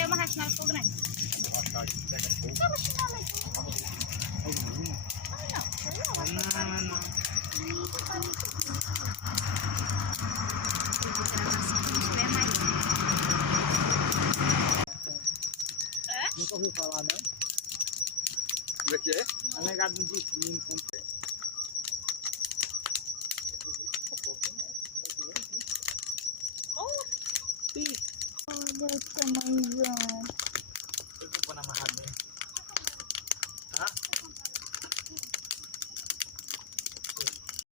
Daí uma racha na fogo, né? Não, mas não, mas não. Nunca ouviu falar, não? Como é que é? A negada do destino. Olha o tamanhozão. Eu vou pôr na amarrada, né? Tá?